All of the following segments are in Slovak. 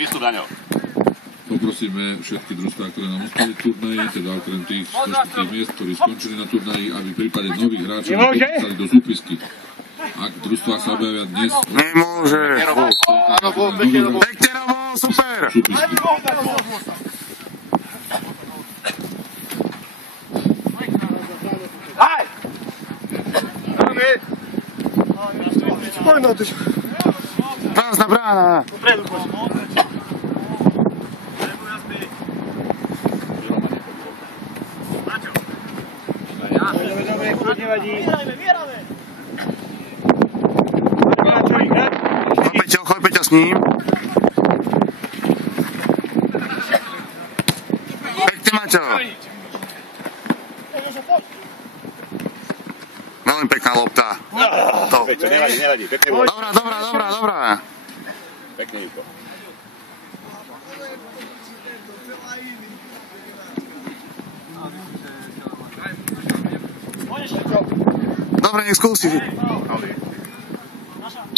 Výstup na ňo. Poprosíme všetky družstvá, ktoré nám ostali v turnaji, teda okrem tých 104 miest, ktorí skončili na turnaji, aby v prípade nových hráčov podpísali do súpisky. Ak družstvá sa objavia dnes... Nemôže! Pekne Robo, super! Súpisky. Prázdna brána! Choď Peťo s ním. Pekne Maťo. Veľmi pekná lopta. Peťo, nevadí. Pekne bolo. Dobrá. Pekne, Ivko. Dobre, nech skúsi.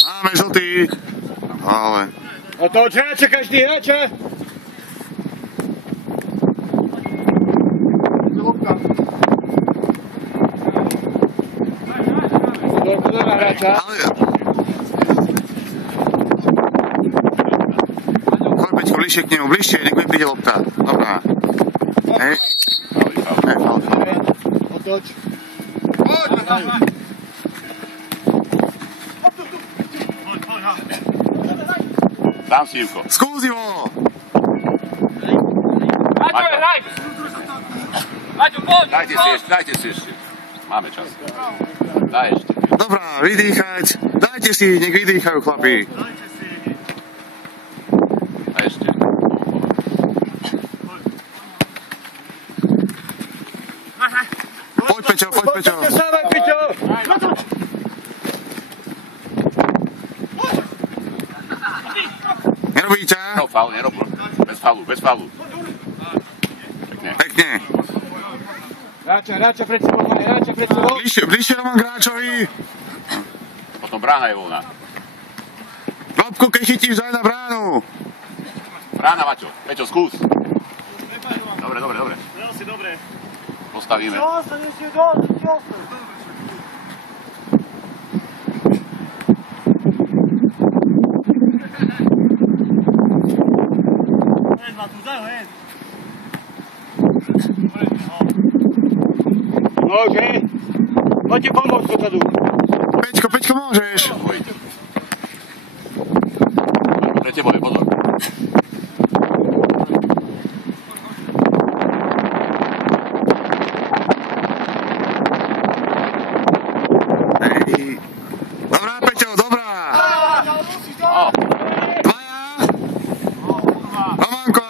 Máme žltý. Ale... Otoč hráča, každý hráča. Dobrá hráča. Ale... Choď Peťko, bližšie k nemu, nech mi príde lopta. Dobrá. Hej. Otoč. Dám si, Ivko. Skúsi ho! Maťo, poď! Dajte si ešte. Máme čas. Daj ešte. Dobrá, vydýchať. Dajte si, nech vydýchajú chlapi. Daj ešte. Poď Peťo. Vstávaj, Peťo! Nerobí ťa? No, faul, nerob. Bez faulu. Pekne. Hráča pred sebou. Bližšie Roman k hráčovi. Potom brána je voľná. Lopku, keď chytíš, daj na bránu. Brána, Maťo. Peťo, skús. Dobre. Postavíme. Môže. Poďte pomôcť dozadu. Peťko, môžeš. Pre tebo je, pozor. Hej. Dobrá, Peťo, dobrá. Dvaja. Romanko.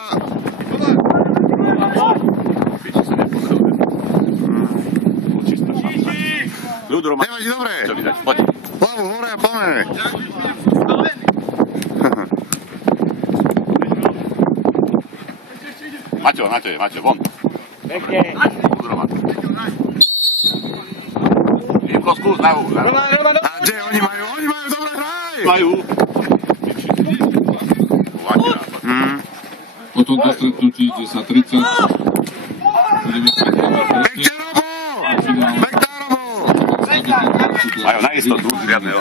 Nevadí, dobre. Poď. Hlavu hore a poďme. Maťo, von. Pekne. Ivko, skús, na hú. A kde oni majú, dobre hraj. Majú. Po tomto stretnutí 10:30 budeme Pekne Robo. Pekná Robo. Majú na istotu, žiadne